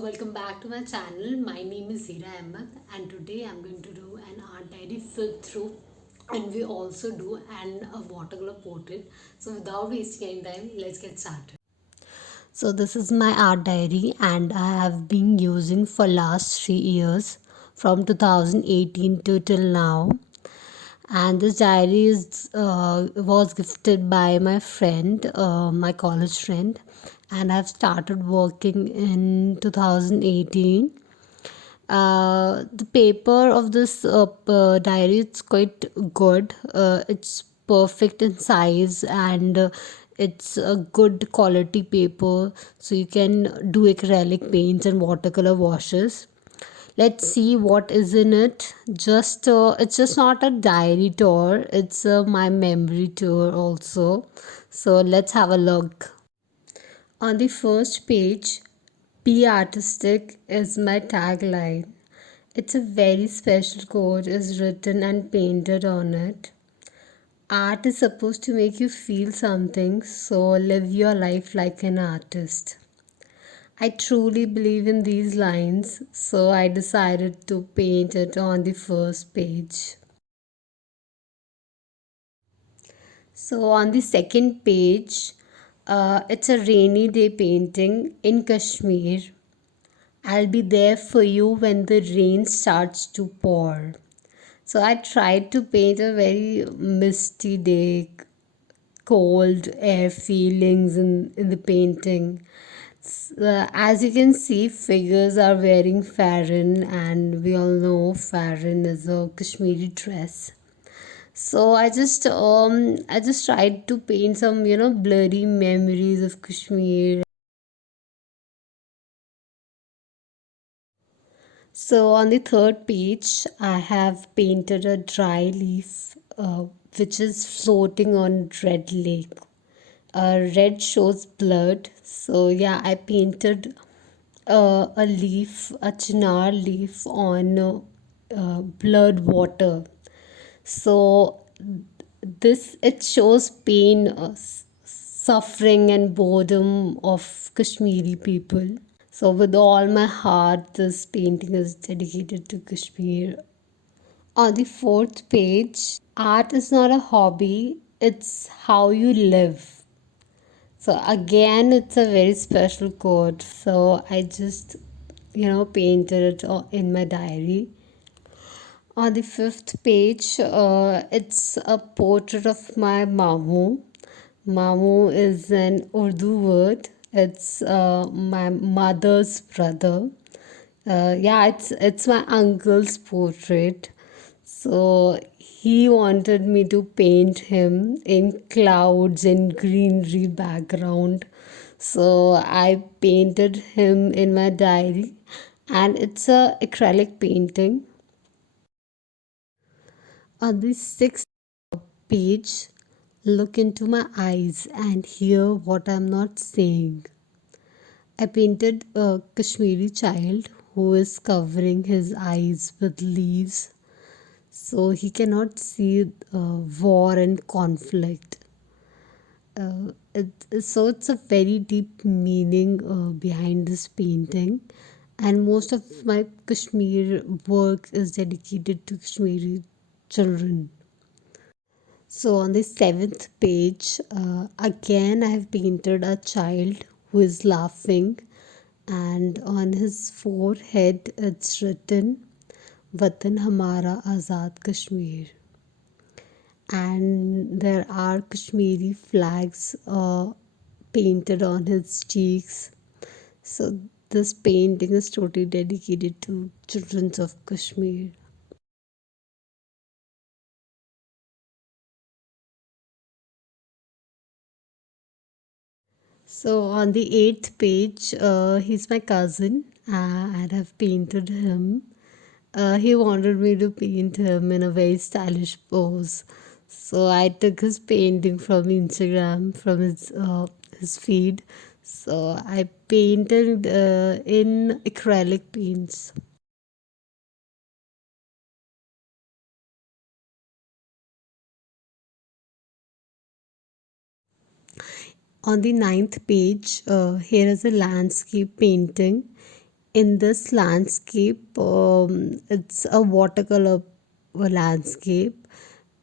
Welcome back to my channel. My name is Zira Ahmed, and today I'm going to do an art diary flip through, and we also do a watercolor portrait. So, without wasting any time, let's get started. So, this is my art diary, and I have been using for last 3 years from 2018 to till now. And this diary was gifted by my friend, my college friend, and I've started working in 2018. The paper of this diary is quite good. It's perfect in size, and it's a good quality paper, so you can do acrylic paints and watercolor washes. Let's see what is in it. Just it's just not a diary tour, it's my memory tour also. So let's have a look. On the first page, be artistic is my tagline. It's a very special quote is written and painted on it. Art is supposed to make you feel something, so live your life like an artist. I truly believe in these lines, so I decided to paint it on the first page. So, on the second page, it's a rainy day painting in Kashmir. I'll be there for you when the rain starts to pour. So, I tried to paint a very misty day, cold air feelings in the painting. As you can see, figures are wearing farran, and we all know farran is a Kashmiri dress. So I just tried to paint some blurry memories of Kashmir. So on the third page, I have painted a dry leaf, which is floating on red lake. Red shows blood, so yeah, I painted a leaf, a chinar leaf on blood water. So this it shows pain, suffering and boredom of Kashmiri people. So with all my heart, this painting is dedicated to Kashmir. On the fourth page, art is not a hobby, it's how you live. So again, it's a very special quote. So I just, painted it in my diary. On the fifth page, it's a portrait of my Mamu. Mamu is an Urdu word. It's my mother's brother. Yeah, it's my uncle's portrait. So he wanted me to paint him in clouds and greenery background. So I painted him in my diary, and it's a acrylic painting. On the sixth page, look into my eyes and hear what I'm not saying. I painted a Kashmiri child who is covering his eyes with leaves so he cannot see war and conflict. So it's a very deep meaning behind this painting, and most of my Kashmir work is dedicated to Kashmiri children. So on the seventh page, again I have painted a child who is laughing, and on his forehead it's written Vatan Hamara Azad Kashmir. And there are Kashmiri flags painted on his cheeks. So this painting is totally dedicated to children of Kashmir. So on the eighth page, he's my cousin, and I've painted him. He wanted me to paint him in a very stylish pose. So I took his painting from Instagram, from his feed. So I painted in acrylic paints. On the ninth page, here is a landscape painting. in this landscape, it's a watercolor landscape.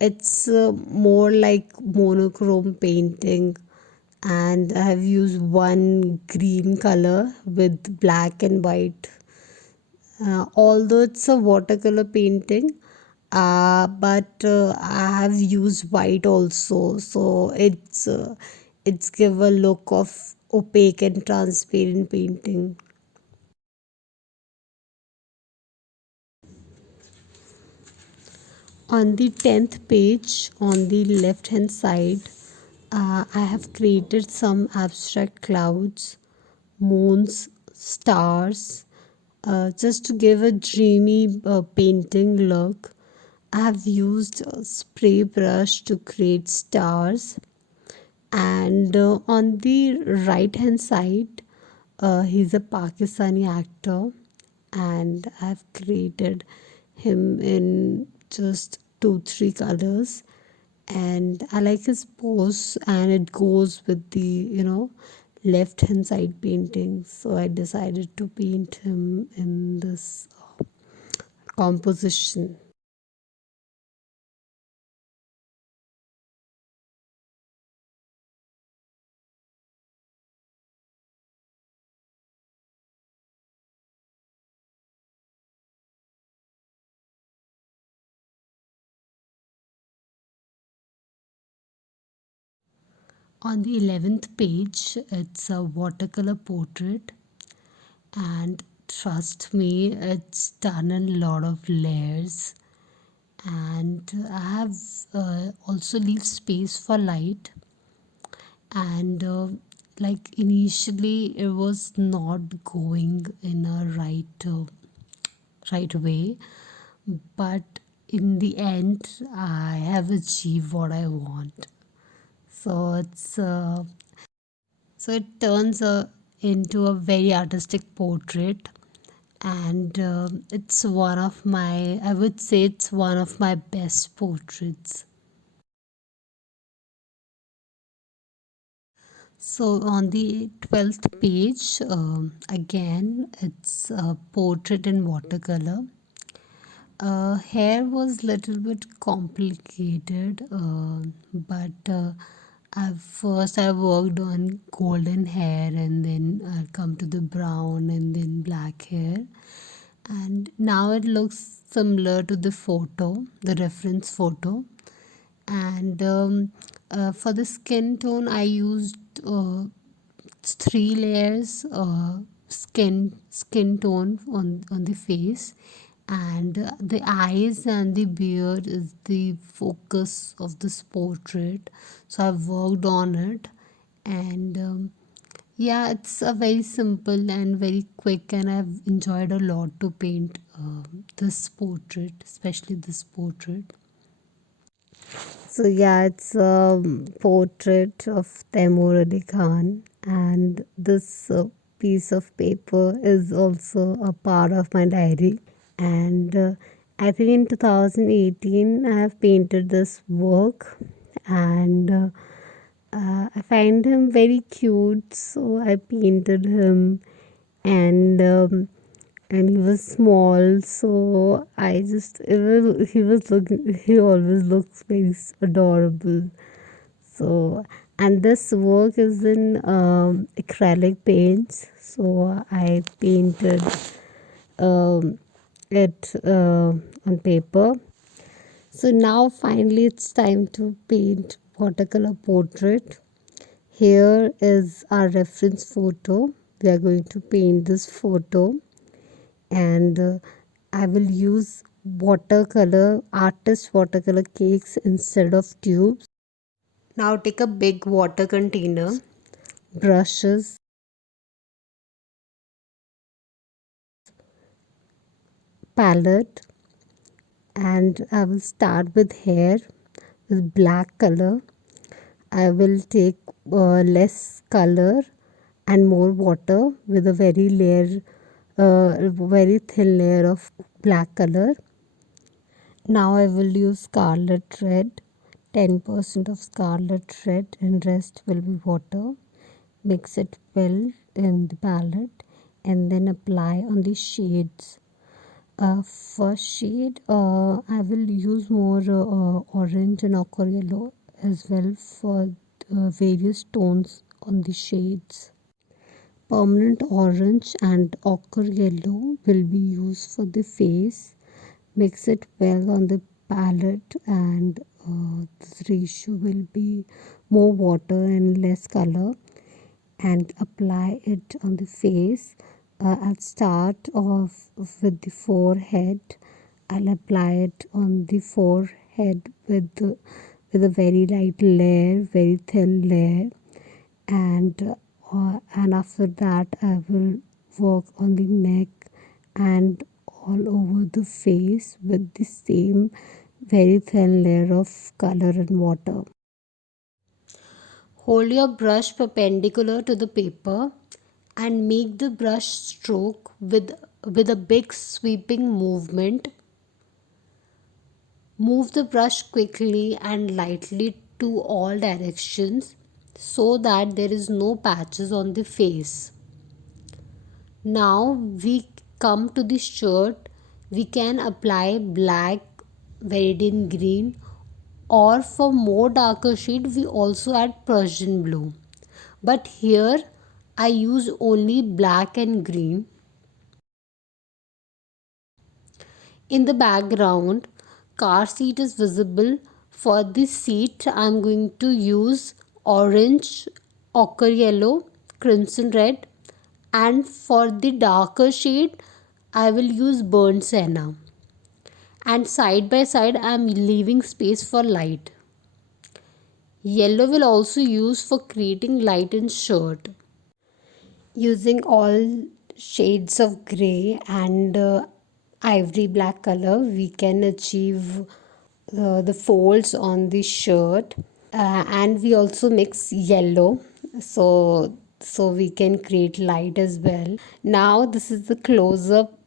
It's more like monochrome painting, and I have used one green color with black and white. Although it's a watercolor painting, but I have used white also, so it's give a look of opaque and transparent painting. On the 10th page, on the left hand side, I have created some abstract clouds, moons, stars, just to give a dreamy painting look. I have used a spray brush to create stars, and on the right hand side, he's a Pakistani actor, and I've created him in just 2 3 colors, and I like his pose, and it goes with the left hand side painting, so I decided to paint him in this composition. On the 11th page, it's a watercolor portrait, and trust me, it's done in a lot of layers. And I have also leave space for light, and like initially it was not going in a right way, but in the end I have achieved what I want. So it turns into a very artistic portrait, and it's one of my, I would say it's one of my best portraits. So on the 12th page, again it's a portrait in watercolor. Hair was little bit complicated, but I worked on golden hair, and then I come to the brown and then black hair, and now it looks similar to the photo, the reference photo. And for the skin tone, I used 3 layers skin tone on the face, and the eyes and the beard is the focus of this portrait, so I've worked on it. And yeah, it's a very simple and very quick, and I've enjoyed a lot to paint this portrait, especially this portrait. So yeah, it's a portrait of Taimur Ali Khan, and this piece of paper is also a part of my diary. And I think in 2018 I have painted this work, and I find him very cute, so I painted him, and he was small, so I just he always looks very adorable. So, and this work is in acrylic paints, so I painted it on paper. So now finally it's time to paint watercolor portrait. Here is our reference photo. We are going to paint this photo, and I will use artist watercolor cakes instead of tubes. Now take a big water container, brushes, palette, and I will start with hair with black color. I will take less color and more water with a very thin layer of black color. Now I will use scarlet red, 10% of scarlet red, and rest will be water. Mix it well in the palette, and then apply on the shades. First shade, I will use more orange and ochre yellow as well for various tones on the shades. Permanent orange and ochre yellow will be used for the face. Mix it well on the palette, and this ratio will be more water and less color, and apply it on the face. I'll start off with the forehead. I'll apply it on the forehead with a very light layer, very thin layer, and after that I will work on the neck and all over the face with the same very thin layer of color and water. Hold your brush perpendicular to the paper and make the brush stroke with a big sweeping movement. Move the brush quickly and lightly to all directions so that there is no patches on the face. Now we come to the shirt. We can apply black, Viridian green, or for more darker shade we also add Prussian blue. But here I use only black and green. In the background, car seat is visible. For this seat I am going to use orange, ochre yellow, crimson red, and for the darker shade I will use burnt sienna. And side by side I am leaving space for light. Yellow will also use for creating light in shirt. Using all shades of grey and ivory black color, we can achieve the folds on the shirt, and we also mix yellow, so we can create light as well. Now this is the close-up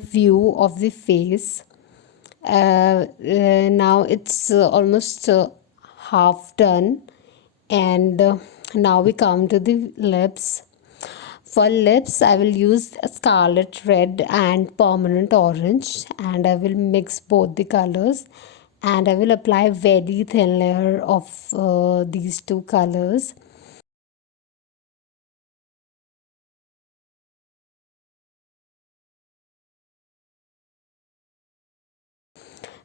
view of the face. Now it's almost half done, and now we come to the lips. For lips I will use scarlet red and permanent orange, and I will mix both the colors, and I will apply very thin layer of these two colors.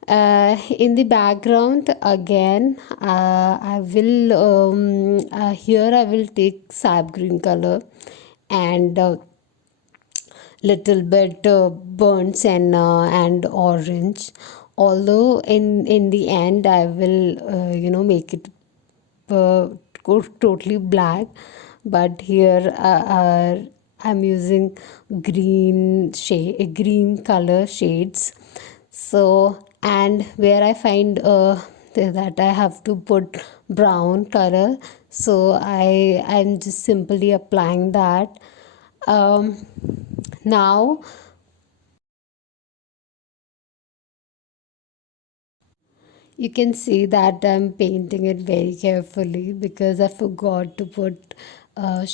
In the background again, I will here I will take sap green color and little bit burnt sienna and orange. Although in the end I will make it go totally black, but here I'm using green color shades. So, and where I find that I have to put brown color, so I'm just simply applying that. Now you can see that I'm painting it very carefully because I forgot to put a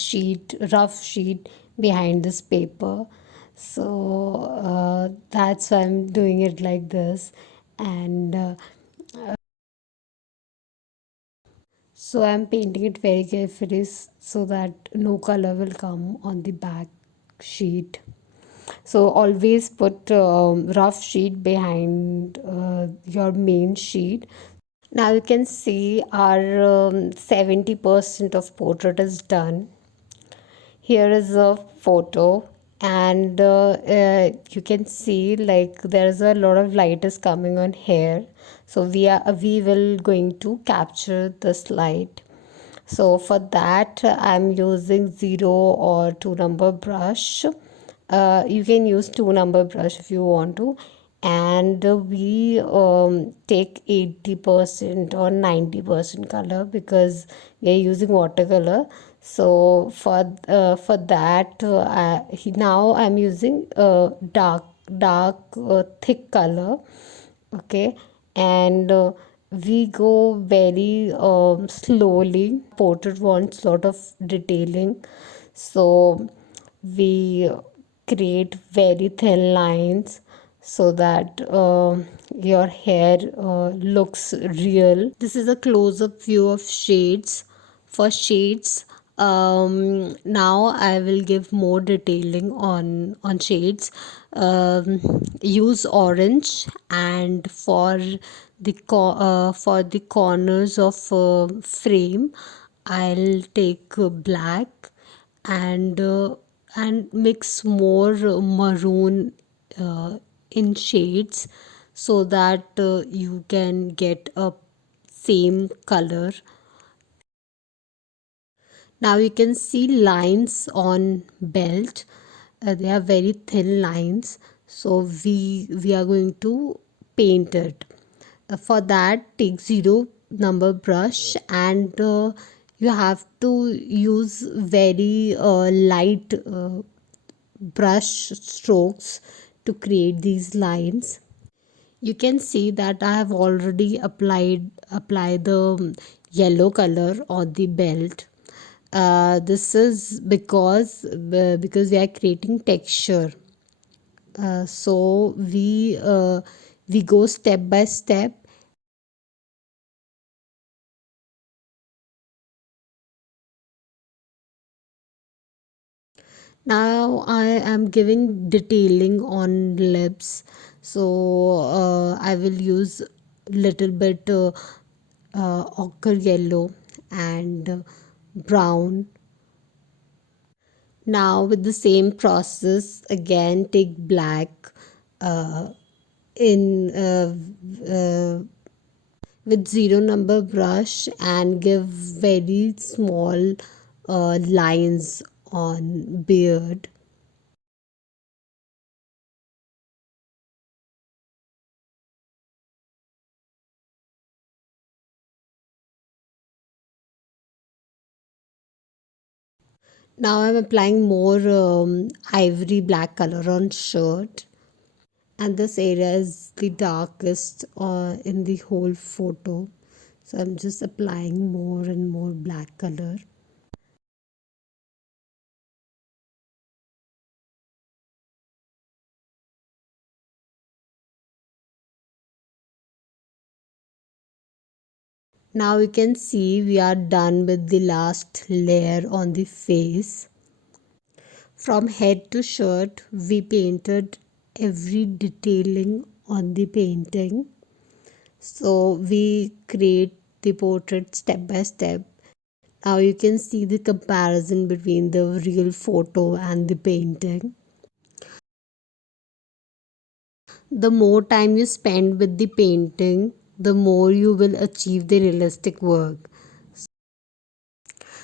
rough sheet behind this paper. So that's why I'm doing it like this. And so I'm painting it very carefully so that no color will come on the back sheet. So always put rough sheet behind your main sheet. Now you can see our 70% of portrait is done. Here is a photo, and you can see like there's a lot of light is coming on here. So we will going to capture this light. So for that I'm using 0 or 2 number brush. You can use 2 number brush if you want to, and we take 80% or 90% color because we are using watercolor. So for that now I'm using dark thick color. Okay, and we go very slowly. Portrait wants lot of detailing, So we create very thin lines so that your hair looks real. This is a close-up view of shades. For shades, now I will give more detailing on shades. Use orange, and for the corners of frame, I'll take black, and mix more maroon in shades so that you can get a same color. Now you can see lines on belt. They are very thin lines, so we are going to paint it. For that, take zero number brush, and you have to use very light brush strokes to create these lines. You can see that I have already applied the yellow color on the belt. This is because we are creating texture. So we go step by step. Now I am giving detailing on lips, so I will use little bit ochre yellow and brown. Now with the same process again, take black in with zero number brush and give very small lines on beard. Now I'm applying more ivory black color on shirt, and this area is the darkest in the whole photo. So I'm just applying more and more black color. Now you can see we are done with the last layer on the face. From head to shirt, we painted every detailing on the painting. So we create the portrait step by step. Now you can see the comparison between the real photo and the painting. The more time you spend with the painting, the more you will achieve the realistic work.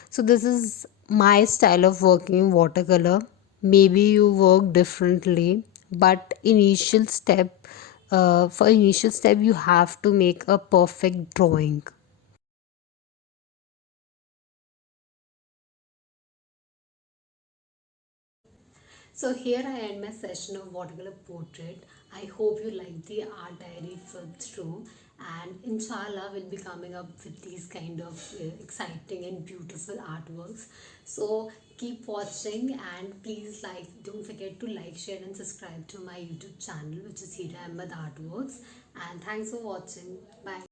So this is my style of working in watercolor. Maybe you work differently, but for initial step, you have to make a perfect drawing. So here I end my session of watercolor portrait. I hope you like the art diary flip through, and inshallah will be coming up with these kind of exciting and beautiful artworks. So keep watching, and please don't forget to like, share and subscribe to my YouTube channel, which is Hira Ahmed Artworks. And thanks for watching. Bye.